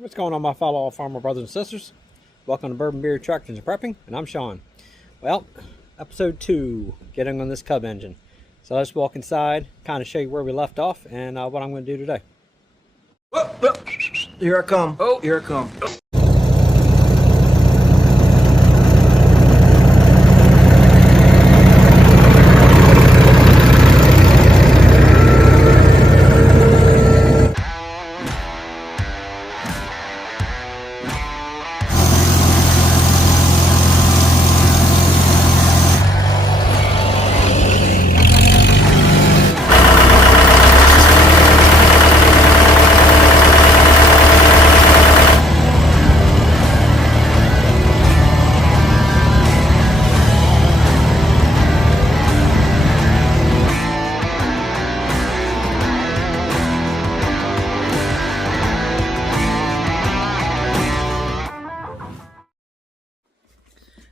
What's going on, my fellow farmer brothers and sisters? Welcome to Bourbon Beer Tractors and Prepping, and I'm Sean. Well, episode 2, getting on this Cub engine. So let's walk inside, kind of show you where we left off and what I'm going to do today. Whoa, whoa. Here I come. Oh, here I come.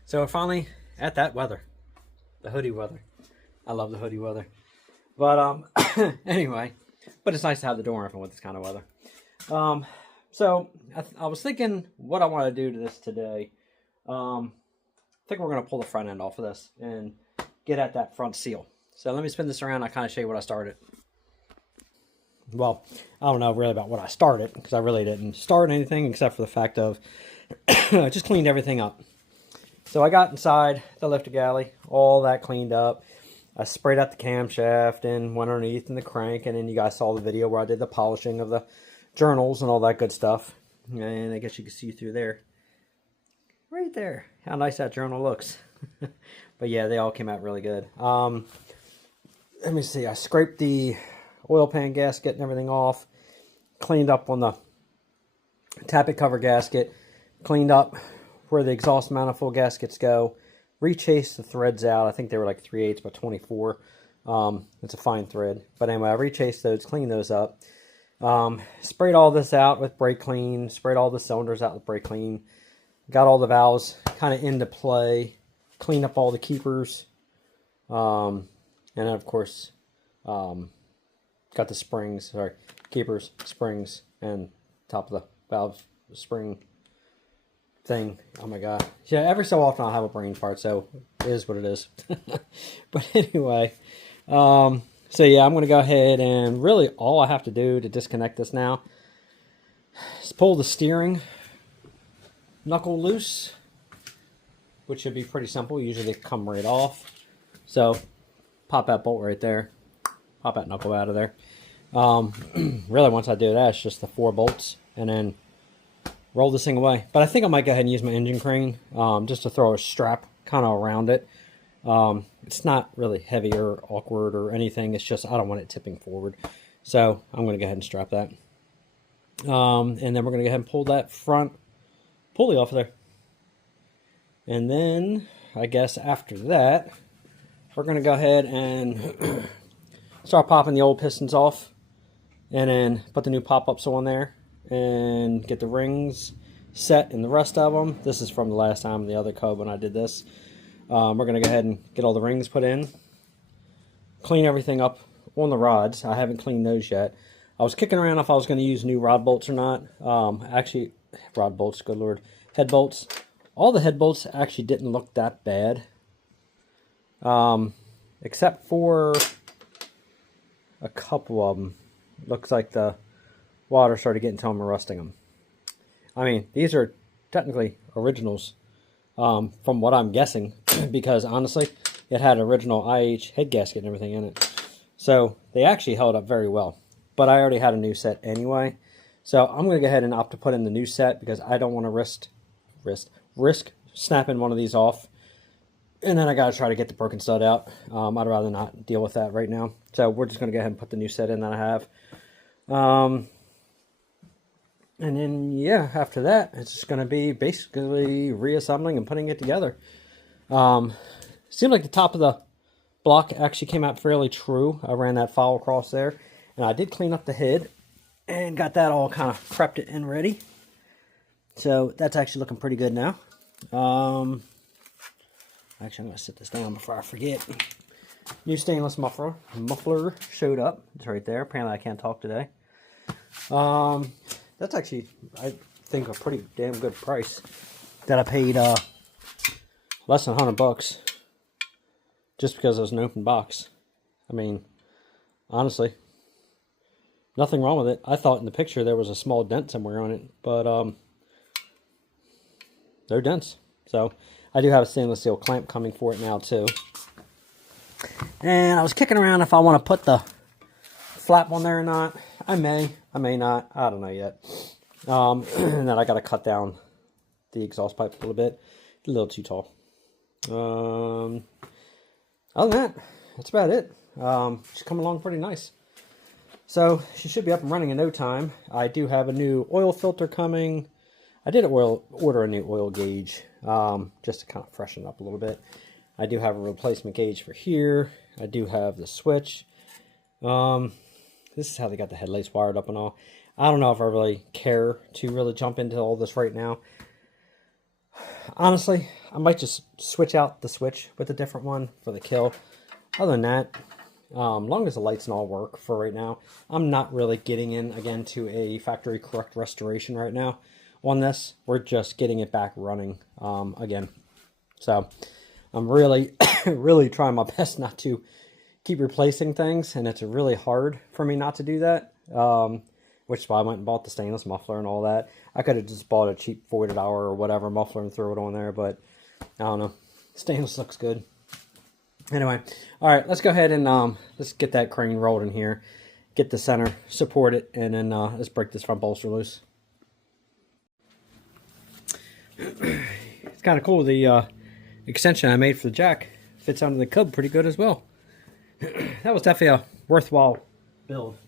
So we're finally at that weather, the hoodie weather. I love the hoodie weather. But anyway, but it's nice to have the door open with this kind of weather. So I was thinking what I want to do to this today. I think we're going to pull the front end off of this and get at that front seal. So let me spin this around. I'll kind of show you what I started. Well, I don't know really about what I started because I really didn't start anything except for the fact of I just cleaned everything up. So I got inside the lifter galley, all that cleaned up. I sprayed out the camshaft and went underneath in the crank, and then you guys saw the video where I did the polishing of the journals and all that good stuff. And I guess you can see through there. Right there. How nice that journal looks. But yeah, they all came out really good. Let me see. I scraped the oil pan gasket and everything off. Cleaned up on the tappet cover gasket. Cleaned up where the exhaust manifold gaskets go. Rechased the threads out. I think they were like 3/8 by 24. It's a fine thread. But anyway, I rechased those, cleaned those up. Sprayed all this out with brake clean. Sprayed all the cylinders out with brake clean. Got all the valves kind of into play. Cleaned up all the keepers. And then of course, got the springs, keepers, springs, and top of the valve spring thing. Oh my god. Yeah, every so often I'll have a brain fart, so it is what it is. But anyway, so yeah, I'm going to go ahead and really all I have to do to disconnect this now is pull the steering knuckle loose, which should be pretty simple. Usually they come right off. So pop that bolt right there, pop that knuckle out of there. Really once I do that, it's just the 4 bolts and then roll this thing away. But I think I might go ahead and use my engine crane just to throw a strap kind of around it. It's not really heavy or awkward or anything. It's just I don't want it tipping forward. So I'm going to go ahead and strap that. And then we're going to go ahead and pull that front pulley off of there. And then I guess after that, we're going to go ahead and start popping the old pistons off. And then put the new pop-ups on there. And get the rings set in the rest of them. This is from the last time, the other Cub when I did this. We're going to go ahead and get all the rings put in. Clean everything up on the rods. I haven't cleaned those yet. I was kicking around if I was going to use new rod bolts or not. Actually, rod bolts, good lord. Head bolts. All the head bolts actually didn't look that bad. Except for a couple of them. Looks like the water started getting to them and rusting them. I mean, these are technically originals from what I'm guessing because honestly, it had original IH head gasket and everything in it. So they actually held up very well. But I already had a new set anyway. So I'm going to go ahead and opt to put in the new set because I don't want to risk snapping one of these off. And then I got to try to get the broken stud out. I'd rather not deal with that right now. So we're just going to go ahead and put the new set in that I have. And then, yeah, after that, it's just going to be basically reassembling and putting it together. Seemed like the top of the block actually came out fairly true. I ran that file across there. And I did clean up the head and got that all kind of prepped it and ready. So that's actually looking pretty good now. Actually, I'm going to sit this down before I forget. New stainless muffler showed up. It's right there. Apparently I can't talk today. That's actually, think, a pretty damn good price. That I paid less than $100 just because it was an open box. I mean, honestly, nothing wrong with it. I thought in the picture there was a small dent somewhere on it, but they're dents. So I do have a stainless steel clamp coming for it now too. And I was kicking around if I want to put the flap on there or not. I may not. I don't know yet. And then I got to cut down the exhaust pipe a little bit. A little too tall. Other than that, that's about it. She's coming along pretty nice. So she should be up and running in no time. I do have a new oil filter coming. I did order a new oil gauge just to kind of freshen it up a little bit. I do have a replacement gauge for here. I do have the switch. This is how they got the headlights wired up and all. I don't know if I really care to really jump into all this right now. Honestly, I might just switch out the switch with a different one for the kill. Other than that, long as the lights and all work for right now, I'm not really getting in again to a factory correct restoration right now on this. We're just getting it back running again. So I'm really, really trying my best not to keep replacing things, and it's really hard for me not to do that. Which is why I went and bought the stainless muffler and all that. I could have just bought a cheap $40 or whatever muffler and throw it on there, but I don't know. Stainless looks good. Anyway, all right, let's go ahead and let's get that crane rolled in here, get the center, support it, and then let's break this front bolster loose. It's kind of cool. The extension I made for the jack fits onto the Cub pretty good as well. That was definitely a worthwhile build,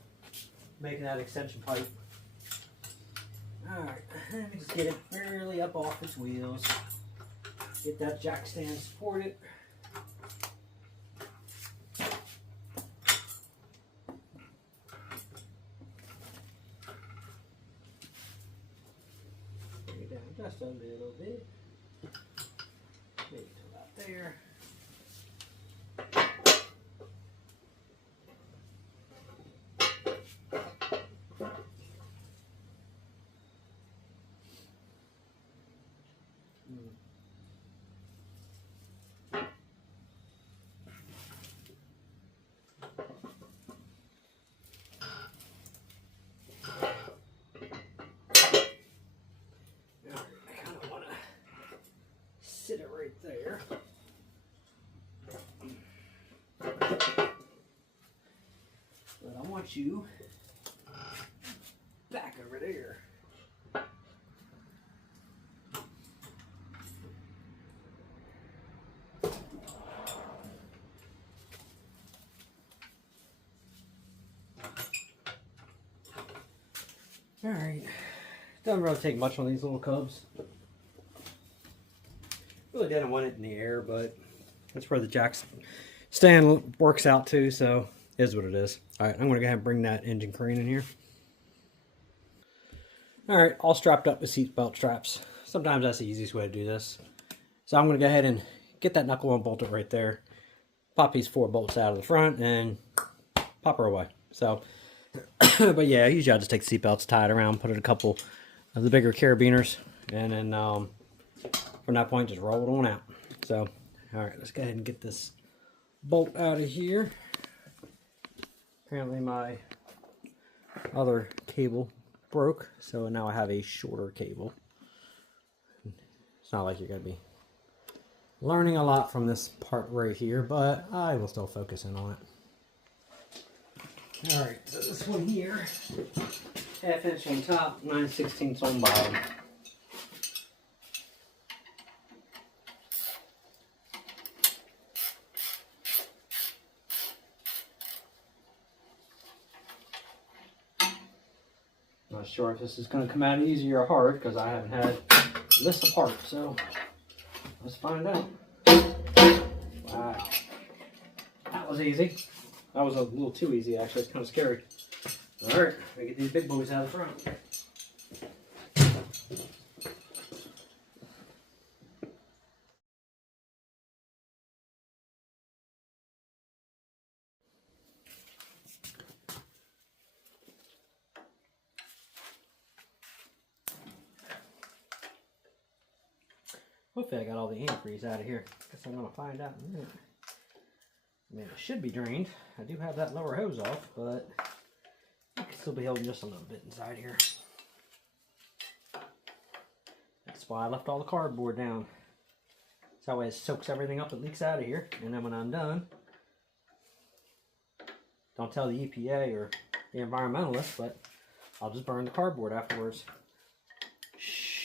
making that extension pipe. Alright, let me just get it really up off its wheels. Get that jack stand supported. Bring it down just a little bit. Maybe to about there. Sit it right there. But I want you back over there. All right. Doesn't really take much on these little Cubs. Really didn't want it in the air, but that's where the jack stand works out too, so it is what it is. All right, I'm going to go ahead and bring that engine crane in here. All right, all strapped up with seat belt straps. Sometimes that's the easiest way to do this. So I'm going to go ahead and get that knuckle and bolt it right there. Pop these 4 bolts out of the front and pop her away. So, but yeah, usually I just take the seat belts, tie it around, put in a couple of the bigger carabiners, and then from that point, just roll it on out. So, all right, let's go ahead and get this bolt out of here. Apparently my other cable broke, so now I have a shorter cable. It's not like you're going to be learning a lot from this part right here, but I will still focus in on it. All right, so this one here, 1/2 inch on top, 9/16 on bottom. Not sure if this is going to come out easy or hard because I haven't had this apart, so let's find out. Wow, that was easy. That was a little too easy, actually. It's kind of scary. All right, we get these big boys out of the front. Hopefully I got all the antifreeze out of here. Guess I'm going to find out in a minute. I mean, it should be drained. I do have that lower hose off, but I can still be holding just a little bit inside here. That's why I left all the cardboard down. So that way it soaks everything up that leaks out of here. And then when I'm done, don't tell the EPA or the environmentalists, but I'll just burn the cardboard afterwards. Shh.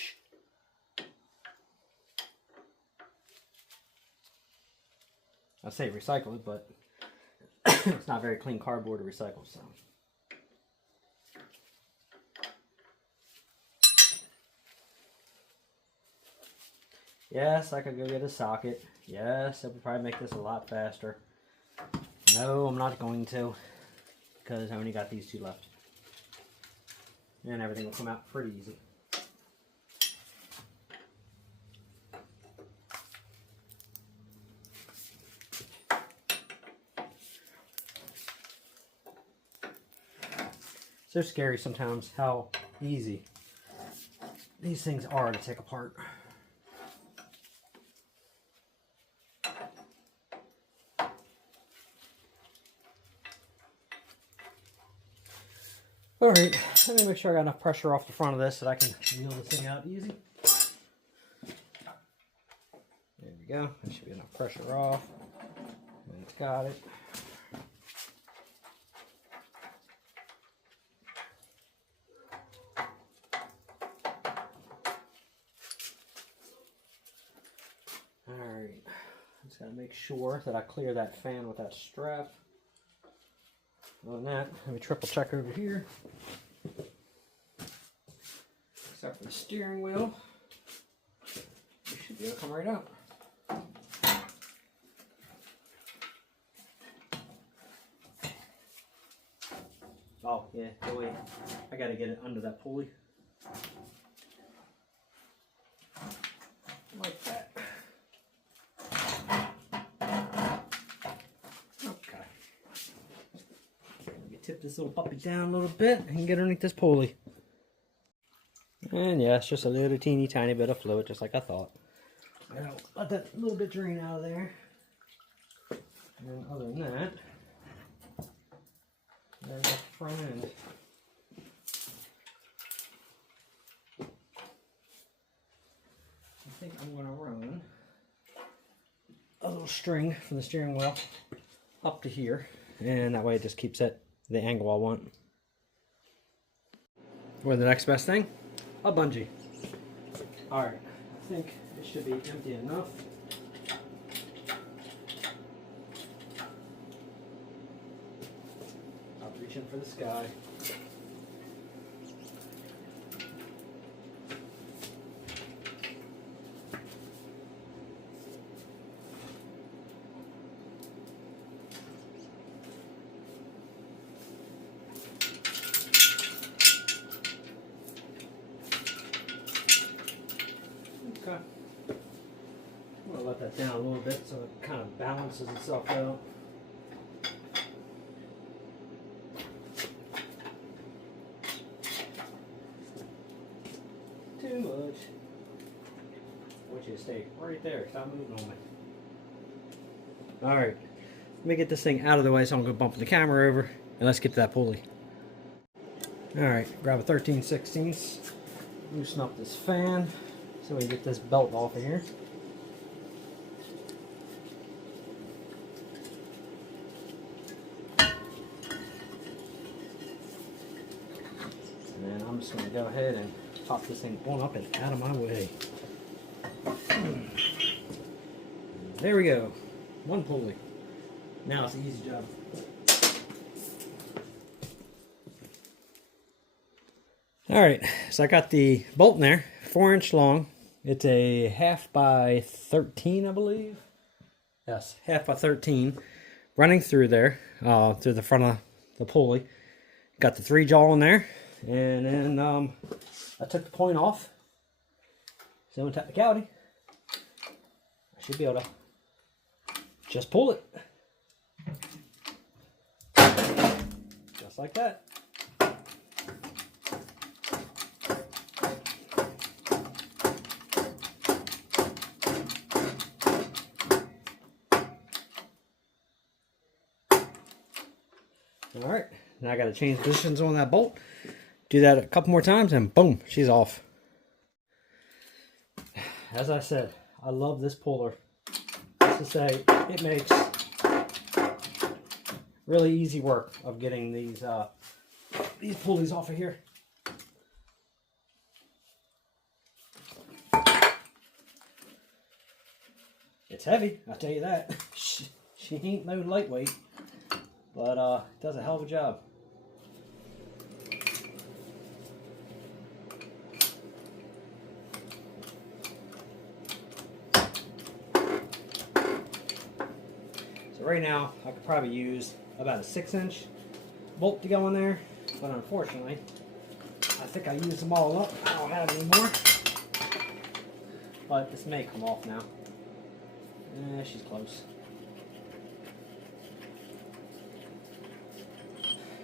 I say recycle it, but it's not very clean cardboard to recycle, so. Yes, I could go get a socket. Yes, it would probably make this a lot faster. No, I'm not going to, because I only got these two left. And everything will come out pretty easy. So scary sometimes how easy these things are to take apart. Alright, let me make sure I got enough pressure off the front of this so that I can wheel this thing out easy. There we go. There should be enough pressure off. And it's got it. Alright, just gotta make sure that I clear that fan with that strap. Other than that, let me triple check over here. Except for the steering wheel. You should be able to come right out. Oh, yeah, wait. I gotta get it under that pulley. Like that. Tip this little puppy down a little bit and get underneath this pulley. And yeah, it's just a little teeny tiny bit of fluid, just like I thought. I'll let that little bit drain out of there. And other than that, there's the front end. I think I'm going to run a little string from the steering wheel up to here, and that way it just keeps it the angle I want. Or the next best thing, a bungee. Alright, I think it should be empty enough. I'll reach in for the sky. Okay. I'm going to let that down a little bit so it kind of balances itself out. Too much. I want you to stay right there. Stop moving on me. Alright. Let me get this thing out of the way so I'm going to bump the camera over. And let's get to that pulley. Alright. Grab a 13/16. Loosen up this fan so we can get this belt off of here. And then I'm just going to go ahead and pop this thing on up and out of my way. There we go. One pulley. Now it's an easy job. Alright, so I got the bolt in there, 4-inch long. It's a 1/2 by 13, I believe. Yes, 1/2 by 13. Running through there, through the front of the pulley. Got the 3-jaw in there. And then I took the point off. So in technicality, I should be able to just pull it. Just like that. Now I got to change positions on that bolt. Do that a couple more times and boom, she's off. As I said, I love this puller. Just to say, it makes really easy work of getting these pulleys off of here. It's heavy, I'll tell you that. She ain't no lightweight, but does a hell of a job. So right now, I could probably use about a 6-inch bolt to go in there, but unfortunately, I think I used them all up. I don't have any more, but this may come off now. She's close.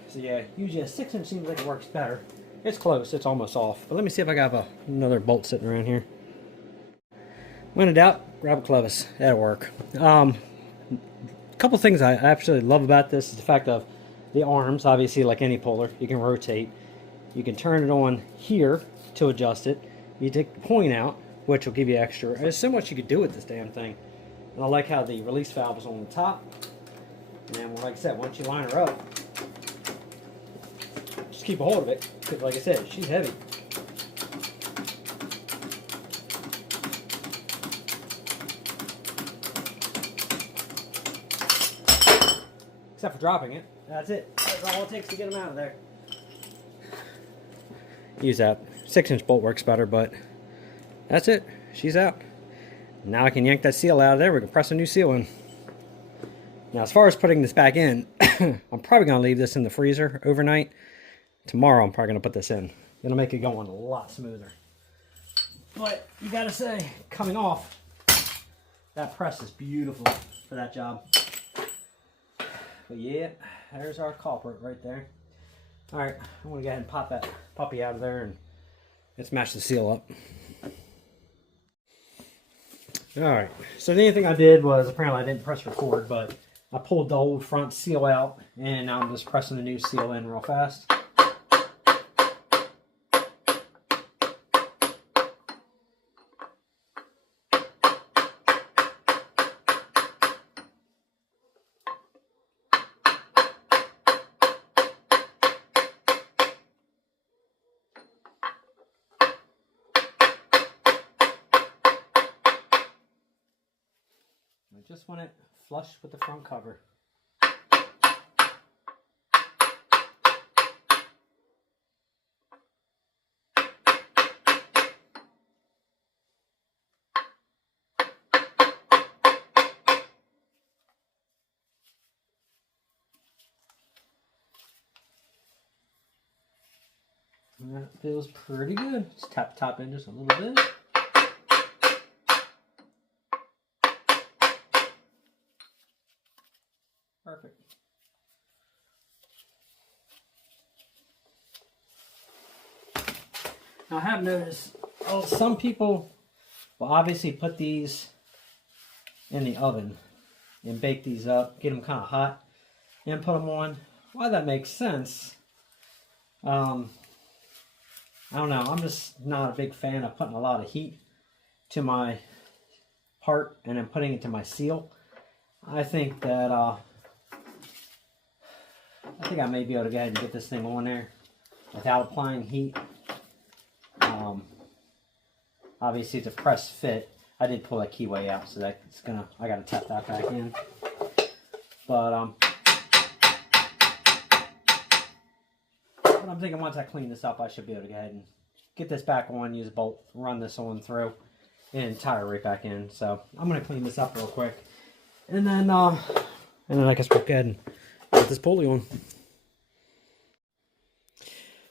So yeah, usually a 6-inch seems like it works better. It's close, it's almost off. But let me see if I got another bolt sitting around here. When in doubt, grab a clevis. That'll work. A couple things I absolutely love about this is the fact of the arms. Obviously, like any puller, you can rotate. You can turn it on here to adjust it. You take the point out, which will give you extra. There's so much you could do with this damn thing. And I like how the release valve is on the top. And like I said, once you line her up, just keep a hold of it. Because like I said, she's heavy. Except for dropping it. That's it. That's all it takes to get them out of there. Use that. 6-inch bolt works better, but that's it. She's out. Now I can yank that seal out of there. We can press a new seal in. Now, as far as putting this back in, I'm probably going to leave this in the freezer overnight. Tomorrow, I'm probably going to put this in. It'll make it go on a lot smoother. But you got to say, coming off, that press is beautiful for that job. But yeah, there's our culprit right there. All right, I'm going to go ahead and pop that puppy out of there and let's match the seal up. Alright, so the only thing I did was, apparently I didn't press record, but I pulled the old front seal out, and now I'm just pressing the new seal in real fast. I just want it flush with the front cover. And that feels pretty good. Just tap the top in just a little bit. Perfect. Now I have noticed, some people will obviously put these in the oven and bake these up, get them kind of hot, and put them on. Why that makes sense, I don't know. I'm just not a big fan of putting a lot of heat to my part and then putting it to my seal. I think that I may be able to go ahead and get this thing on there without applying heat. Obviously, it's a press fit. I did pull that keyway out, so that's I gotta tap that back in. But I'm thinking once I clean this up, I should be able to go ahead and get this back on, use a bolt, run this on through, and tie it right back in. So I'm gonna clean this up real quick, and then I guess we'll go ahead and put this pulley on.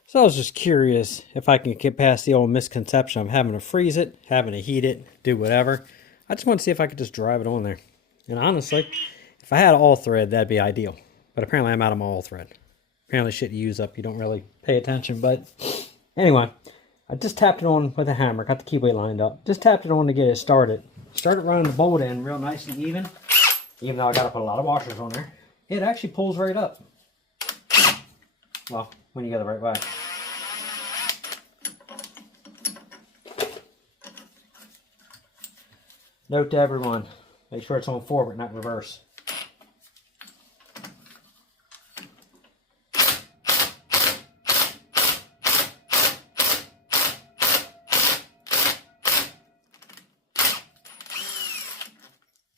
So I was just curious if I can get past the old misconception of having to freeze it, having to heat it, do whatever. I just want to see if I could just drive it on there. And honestly, if I had all thread, that'd be ideal. But apparently I'm out of my all thread. Apparently shit you use up, you don't really pay attention. But anyway, I just tapped it on with a hammer, got the keyway lined up. Just tapped it on to get it started. Started running the bolt in real nice and even though I got to put a lot of washers on there. It actually pulls right up. Well, when you go the right way. Note to everyone, make sure it's on forward, not reverse.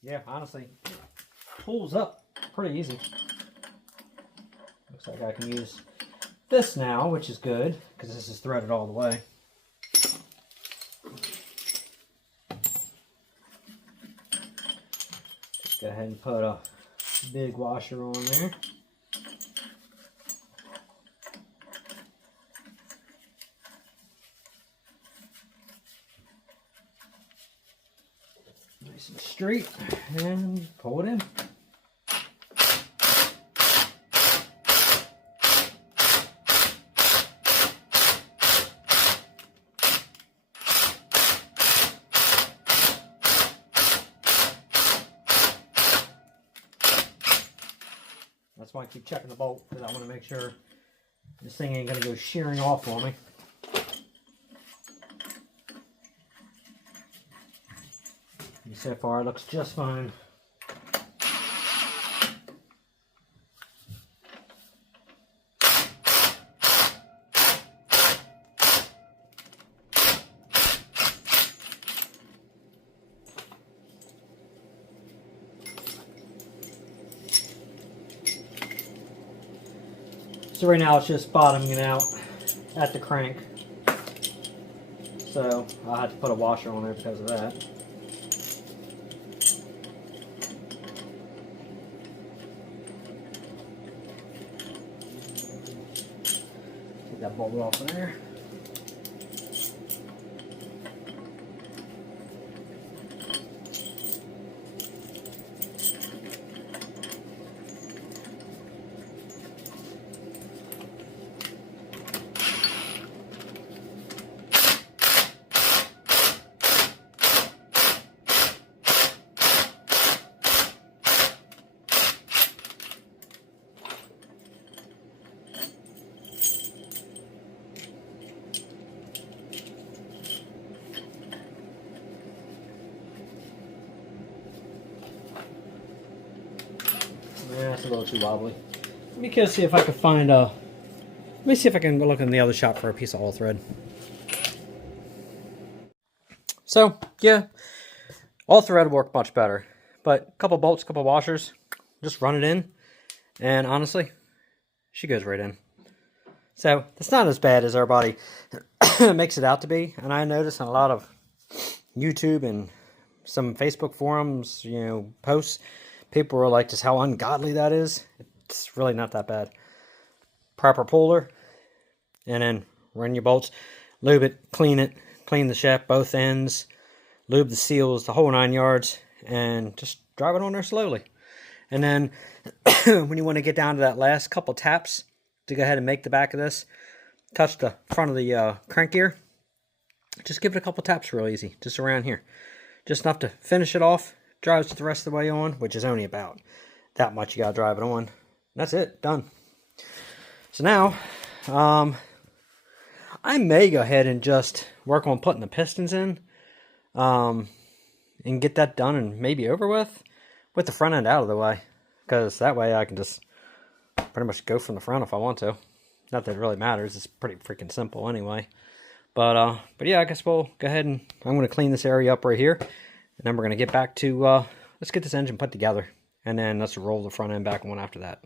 Yeah, honestly, pulls up pretty easy. Looks like I can use this now, which is good, because this is threaded all the way. Go ahead and put a big washer on there. Nice and straight, and pull it in. That's why I keep checking the bolt, because I want to make sure this thing ain't going to go shearing off on me. And so far it looks just fine. So right now it's just bottoming out at the crank. So I'll have to put a washer on there because of that. Take that bolt off of there. Yeah, it's a little too wobbly. Let me see if I can find a... Let me see if I can look in the other shop for a piece of all thread. So, yeah, all thread would work much better. But a couple bolts, a couple washers, just run it in. And honestly, she goes right in. So, it's not as bad as everybody makes it out to be. And I notice on a lot of YouTube and some Facebook forums, you know, posts, people are like, just how ungodly that is. It's really not that bad. Proper puller, and then run your bolts, lube it, clean the shaft, both ends, lube the seals, the whole 9 yards, and just drive it on there slowly. And then when you want to get down to that last couple taps to go ahead and make the back of this, touch the front of the crank gear, just give it a couple taps real easy, just around here. Just enough to finish it off. Drives the rest of the way on, which is only about that much you gotta drive it on. That's it, done. So now, I may go ahead and just work on putting the pistons in, and get that done and maybe over with the front end out of the way, because that way I can just pretty much go from the front if I want to. Not that it really matters; it's pretty freaking simple anyway. But yeah, I guess we'll go ahead and I'm going to clean this area up right here. And then we're going to get back to, let's get this engine put together. And then let's roll the front end back one after that.